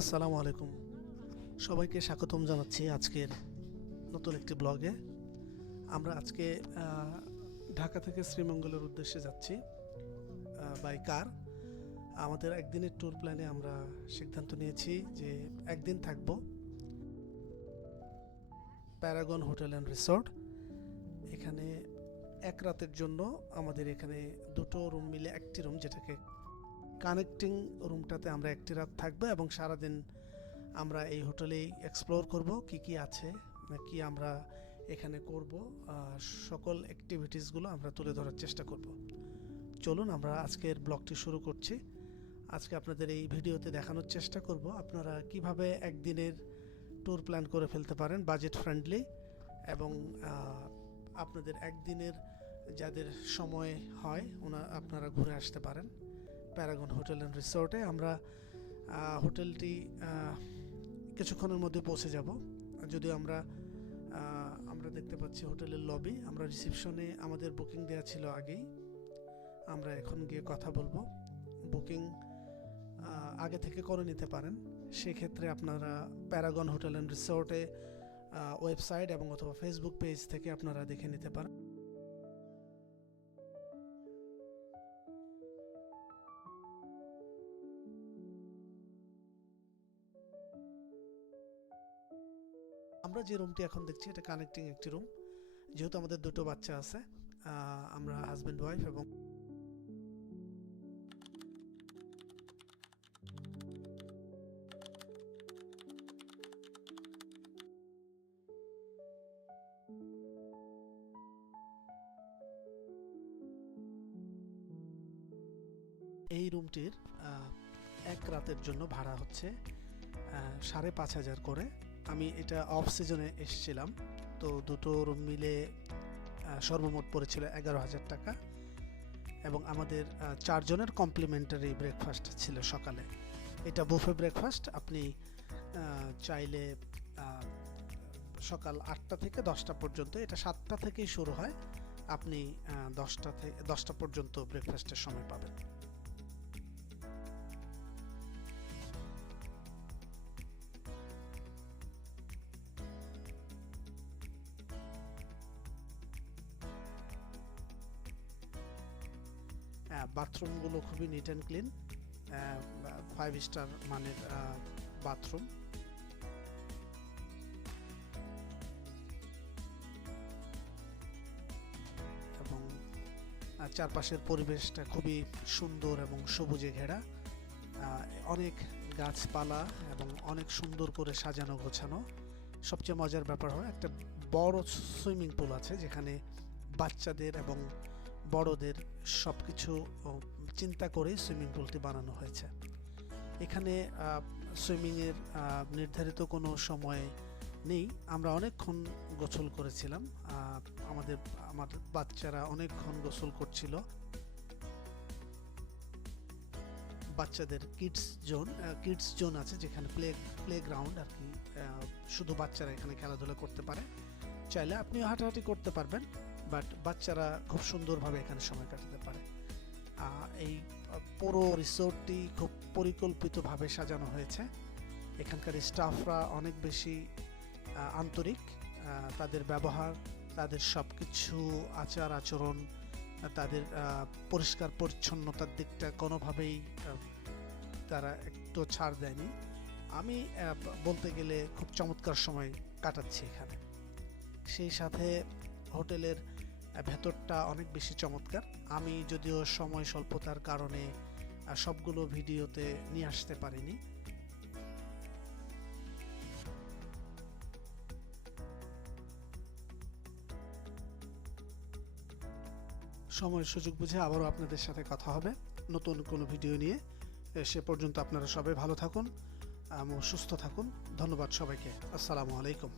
আসসালামু আলাইকুম। সবাইকে স্বাগতম জানাচ্ছি আজকের নতুন একটি ব্লগে। আমরা আজকে ঢাকা থেকে শ্রীমঙ্গলের উদ্দেশ্যে যাচ্ছি বাই কার আমাদের একদিনের ট্যুর প্ল্যানে আমরা সিদ্ধান্ত নিয়েছি যে একদিন থাকব প্যারাগন হোটেল অ্যান্ড রিসর্ট এখানে এক রাতের জন্য আমাদের এখানে দুটো রুম মিলে, একটি রুম যেটাকে কানেক্টিং রুমটাতে আমরা একটি রাত থাকব এবং সারাদিন আমরা এই হোটেলেই এক্সপ্লোর করব কি কি আছে, কি আমরা এখানে করব সকল অ্যাক্টিভিটিসগুলো আমরা তুলে ধরার চেষ্টা করব। চলুন আমরা আজকের ব্লগটি শুরু করছি। আজকে আপনাদের এই ভিডিওতে দেখানোর চেষ্টা করব আপনারা কীভাবে একদিনের ট্যুর প্ল্যান করে ফেলতে পারেন বাজেট ফ্রেন্ডলি এবং আপনাদের একদিনের যাদের সময় হয় ওনা, আপনারা ঘুরে আসতে পারেন। প্যারাগন হোটেল অ্যান্ড রিসোর্টে আমরা হোটেলটি কিছুক্ষণের মধ্যে পৌঁছে যাব। যদিও আমরা আমরা দেখতে পাচ্ছি হোটেলের লবি। আমরা রিসেপশনে আমাদের বুকিং দেওয়া ছিল আগেই। আমরা এখন গিয়ে কথা বলব। বুকিং আগে থেকে করে নিতে পারেন। সেক্ষেত্রে আপনারা প্যারাগন হোটেল অ্যান্ড রিসোর্টে ওয়েবসাইট এবং অথবা ফেসবুক পেজ থেকে আপনারা দেখে নিতে পারেন। আমরা যে রুমটি এখন দেখছি, এটা কানেক্টিং একটি রুম যেহেতু আমাদের দুটো বাচ্চা আছে আমরা হাজব্যান্ড ওয়াইফ এবং এই রুমটির এক রাতের জন্য ভাড়া হচ্ছে সাড়ে পাঁচ হাজার করে। আমি এটা অফ সিজনে এসেছিলাম। তো দুটো রুম মিলে সর্বমোট পড়েছিল এগারো হাজার টাকা। এবং আমাদের চারজনের কমপ্লিমেন্টারি ব্রেকফাস্ট ছিল সকালে। এটা বুফে ব্রেকফাস্ট আপনি চাইলে সকাল আটটা থেকে দশটা পর্যন্ত, এটা সাতটা থেকেই শুরু হয়। আপনি দশটা থেকে, দশটা পর্যন্ত ব্রেকফাস্টের সময় পাবেন। বাথরুমগুলো খুবই neat and clean five star মানের বাথরুম এবং চারপাশের পরিবেশটা খুবই সুন্দর এবং সবুজে ঘেরা। অনেক গাছপালা এবং অনেক সুন্দর করে সাজানো গোছানো। সবচেয়ে মজার ব্যাপার হয় একটা বড় সুইমিং পুল আছে যেখানে বাচ্চাদের এবং বড়দের সব কিছু চিন্তা করে সুইমিং পুলটি বানানো হয়েছে। এখানে সুইমিংয়ের নির্ধারিত কোনো সময় নেই। আমরা অনেকক্ষণ গোসল করেছিলাম। আমাদের, আমার বাচ্চারা অনেকক্ষণ গোসল করছিল। বাচ্চাদের কিডস জোন কিডস জোন আছে যেখানে প্লে প্লে গ্রাউন্ড আর কি শুধু বাচ্চারা এখানে খেলাধুলা করতে পারে। চাইলে আপনিও হাঁটাহাঁটি করতে পারবেন। বাট বাচ্চারা খুব সুন্দরভাবে এখানে সময় কাটাতে পারে। এই পুরো রিসোর্টটি খুব পরিকল্পিতভাবে সাজানো হয়েছে। এখানকার স্টাফরা অনেক বেশি আন্তরিক তাদের ব্যবহার, তাদের সব কিছু আচার আচরণ, তাদের পরিষ্কার পরিচ্ছন্নতার দিকটা কোনোভাবেই তারা একটু ছাড় দেয়নি। আমি বলতে গেলে খুব চমৎকার সময় কাটাচ্ছি এখানে। সেই সাথে হোটেলের ভেতরটা অনেক বেশি চমৎকার। আমি যদিও সময় স্বল্পতার কারণে সবগুলো ভিডিওতে নিয়ে আসতে পারিনি। সময়ের সুযোগ বুঝে আবারও আপনাদের সাথে কথা হবে। নতুন কোনো ভিডিও নিয়ে সে পর্যন্ত আপনারা সবাই ভালো থাকুন সুস্থ থাকুন। ধন্যবাদ সবাইকে। আসসালামু আলাইকুম।